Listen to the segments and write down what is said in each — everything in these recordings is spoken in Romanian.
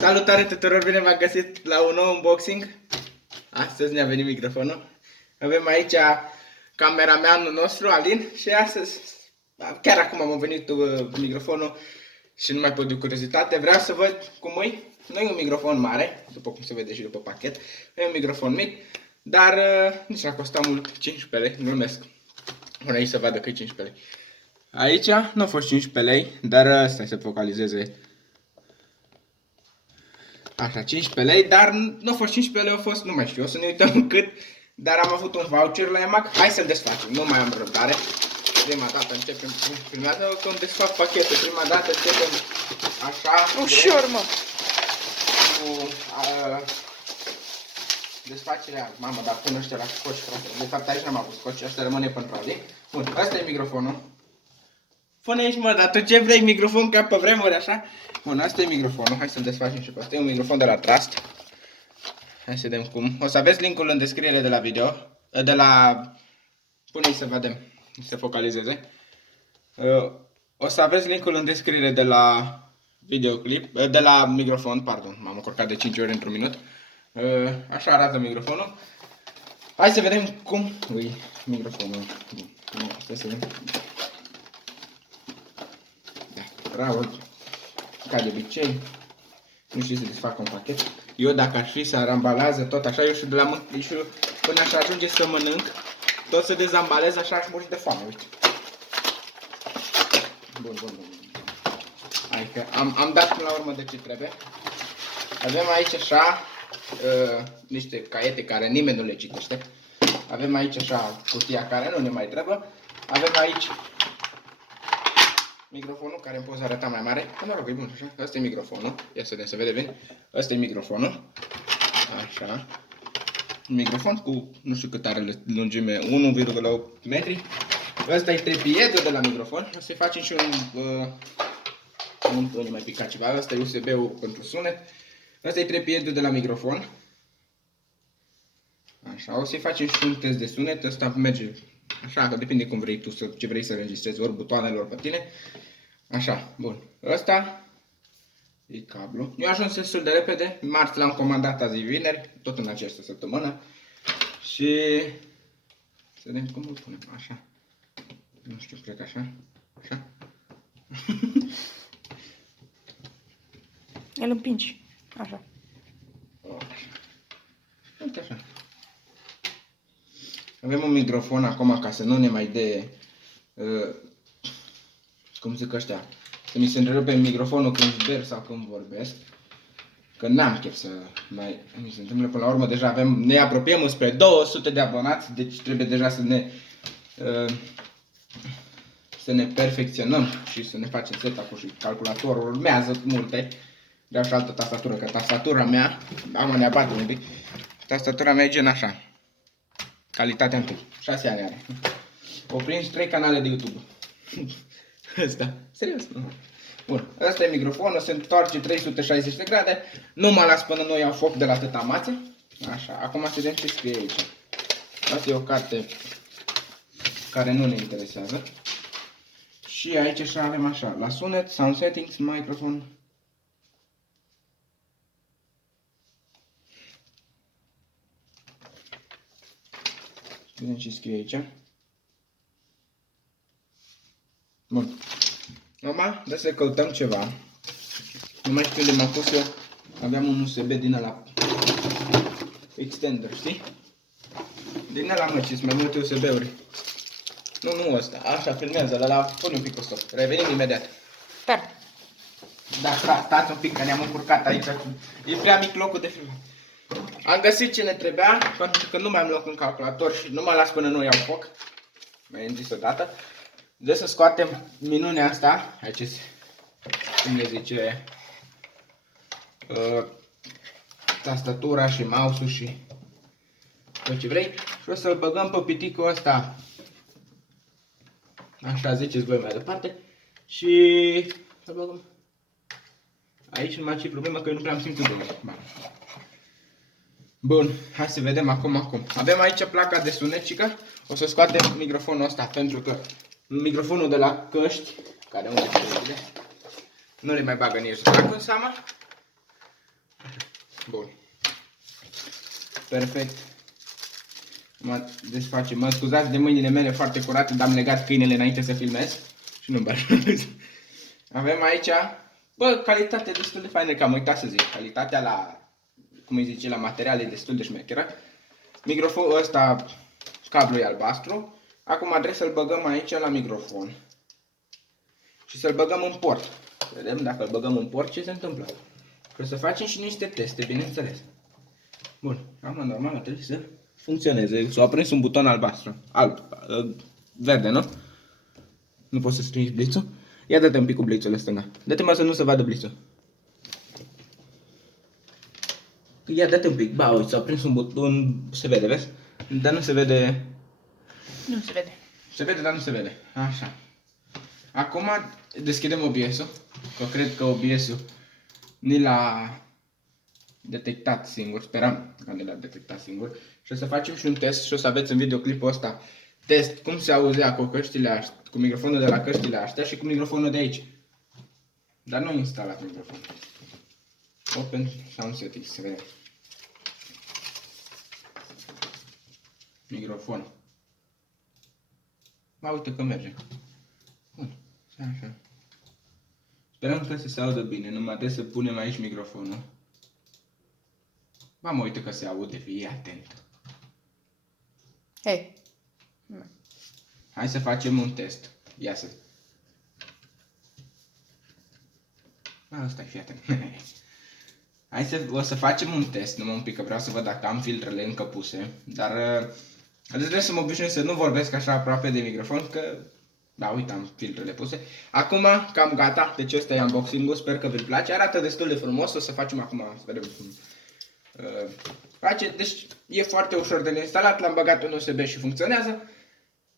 Salutare tuturor, bine v-am găsit la un nou unboxing. Astăzi ne-a venit microfonul. Avem aici cameramanul nostru, Alin, și astăzi, chiar acum am venit microfonul și nu mai pot de curiozitate. Vreau să văd cum e. Nu e un microfon mare, după cum se vede și după pachet. E un microfon mic, dar nici n-a costat mult, 15 lei, glumesc. Până aici să vadă că e 15 lei. Aici nu a fost 15 lei, dar stai să focalizeze. Așa, 15 lei, dar nu a fost 15 lei, a fost, nu mai știu, o să ne uităm cât, dar am avut un voucher la EMAG. Hai să-l desfacem, nu mai am răbdare. Prima dată începem, prima dată când desfac pachetul, prima dată începem așa. Ușor, mă. Cu desfacerea, mamă, dar până ăștia la scoci, frate. De fapt aici n-am avut scoci, ăsta rămâne până la zi. Bun, ăsta e microfonul. Pune aici, mă, dar tu ce vrei, microfon ca pe vremuri, așa? Bun, asta e microfonul, hai să-l desfacem și pe asta. E un microfon de la Trust. Hai să vedem cum. O să aveți linkul în descriere de la video. De la... Pune-i să vedem, să focalizeze. O să aveți linkul în descriere de la videoclip, de la microfon, pardon, m-am încurcat de 5 ori într-un minut. Așa arată microfonul. Hai să vedem cum e microfonul. Stai să vedem. Raul, ca de obicei, nu știu să desfac un pachet. Eu dacă aș fi să ambalează tot așa, eu și de la până aș ajunge să mănânc, tot să dezambalez așa aș muri de foame, uite. Bun. Hai că am dat până la urmă de ce trebuie. Avem aici așa niște caiete care nimeni nu le citește. Avem aici așa cutia care nu ne mai trebuie. Avem aici microfonul care îmi poți arăta mai mare. Mă rog, e bun, așa. Asta e microfonul. Ia să vedem, să vede bine. Asta e microfonul. Așa. Un microfon cu nu știu cât are lungime, 1,8 metri. Asta e trepiedul de la microfon. O să-i facem și unde mai picat ceva. Asta e USB-ul pentru sunet. Asta e trepiedul de la microfon. Așa, o să-i facem și un test de sunet. Asta merge așa, că depinde cum vrei tu, ce vrei să înregistrezi, ori butoanele, ori pe tine. Așa, bun. Ăsta e cablu. Eu ajuns destul de repede. Marți l-am comandat azi vineri, tot în această săptămână. Și să vedem cum îl punem. Așa. Nu știu, cred că așa. Așa. Îl împingi. Așa. Uite așa. Avem un microfon acum ca să nu ne mai dea, cum zic ăștia, să mi se întrerupe microfonul când zber sau când vorbesc. Că n-am chef să mai mi se întâmplă. Până la urmă deja ne apropiem spre 200 de abonați, deci trebuie deja să ne perfecționăm și să ne facem setup-ul și calculatorul. Urmează multe. Vreau și altă tastatură, că tastatura mea, am ne abate un pic, tastatura mea e gen așa. Calitatea întâi. 6 ani are. O prins 3 canale de YouTube. Asta. Serios, nu? Bun. Asta e microfonul, se întoarce 360 de grade. Nu mă las până nu iau foc de la atâta mațe. Așa. Acum să vedem ce scrie aici. Asta e o carte care nu ne interesează. Și aici așa avem așa. La sunet, sound settings, microphone. Vedem ce scrie aici. Bun. Acum, de să căutăm ceva. Nu mai știu de m-am pus eu. Aveam un USB din ăla extender, știi? Din ăla, mă, ce-s mai multe USB-uri. Nu ăsta. Așa, filmează, ăla, pune un pic o stop. Revenim imediat. Dar. Da, stați un pic, că ne-am încurcat aici. E prea mic locul de filmat. Am găsit ce ne trebuia, pentru că nu mai am loc în calculator și nu mă las până nu iau foc. Mai am zis odată. De să scoatem minunea asta, aici, cum le zice, tastatura și mouse-ul și tot ce vrei. Și o să-l băgăm pe piticul ăsta, așa ziceți voi mai departe. Și să băgăm aici, numai ce problema că eu nu prea am simțit de el. Bun, hai să vedem acum cum. Avem aici placa de sunetcică. O să scoatem microfonul ăsta pentru că microfonul de la căști, care unde se vede, nu le mai bagă nici dracu în seama. Bun. Perfect. Mă desfacem. Mă scuzați de mâinile mele foarte curate, dar am legat câinele înainte să filmez. Și nu-mi bag. Avem aici, bă, calitate destul de faină, că am uitat să zic. Calitatea la, cum îi zice, la materiale e destul de șmecheră. Microfonul ăsta, cablul e albastru. Acum trebuie să-l băgăm aici la microfon. Și să-l băgăm în port. Vedem dacă îl băgăm în port ce se întâmplă. Și o să facem și niște teste, bineînțeles. Bun, acum normal trebuie să funcționeze. S-a aprins un buton albastru. Verde, nu? Nu poți să strângi blițul? Ia dă-te un pic cu blițul la stânga. Dă-te mă să nu se vadă blițul. Ia dă-te un pic. Ba, uite, s-a prins un buton. Se vede, vezi? Dar nu se vede. Nu se vede. Se vede, dar nu se vede. Așa. Acum deschidem OBS-ul. Că cred că OBS-ul ni l-a detectat singur. Speram că ni l-a detectat singur. Și o să facem și un test și o să aveți în videoclipul ăsta test cum se auzea cu căștile astea, cu microfonul de la căștile astea și cu microfonul de aici. Dar nu instalat microfonul. Open Sound Settings, se vede. Microfon. Ba, uite că merge. Bun, așa. Sperăm că se audă bine, numai trebuie să punem aici microfonul. Ba, mă, uite că se aude, fii atent. Hei. Hai să facem un test. Ia să. Asta e, fii atent. Hai să, o să facem un test, numai un pic, că vreau să văd dacă am filtrele încă puse. Dar trebuie să mă obișnuiesc să nu vorbesc așa aproape de microfon, că da, uite, am filtrele puse. Acum, cam gata, deci ăsta e unboxing-ul, sper că vi-l place. Arată destul de frumos, o să facem acum, să vedem cum face. Deci e foarte ușor de instalat, l-am băgat în USB și funcționează.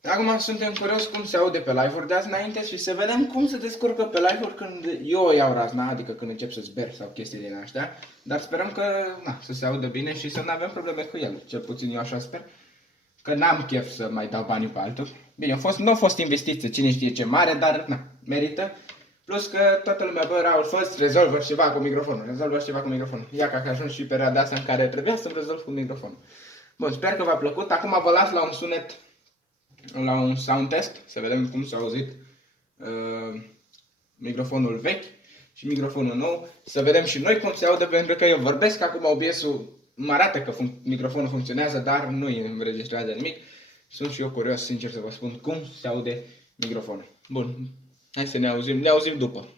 Acum suntem curios cum se aude pe live-uri de azi înainte și să vedem cum se descurcă pe live-uri când eu o iau razna, adică când încep să zber sau chestii din astea. Dar sperăm că să se audă bine și să nu avem probleme cu el, cel puțin eu așa sper. Că n-am chef să mai dau banii pe altul. Bine, nu a fost investiție, cine știe ce mare, dar merită. Plus că toată lumea, bă, Raul, fost rezolvă ceva cu microfonul, Ia că ajung și perioada asta în care trebuia să-mi rezolv cu microfonul. Bun, sper că v-a plăcut. Acum vă las la un sunet, la un sound test, să vedem cum s-a auzit microfonul vechi și microfonul nou. Să vedem și noi cum se aude, pentru că eu vorbesc acum, OBS-ul mă arată că microfonul funcționează, dar nu îi înregistrează nimic. Sunt și eu curios, sincer să vă spun, cum se aude microfonul. Bun, hai să ne auzim după.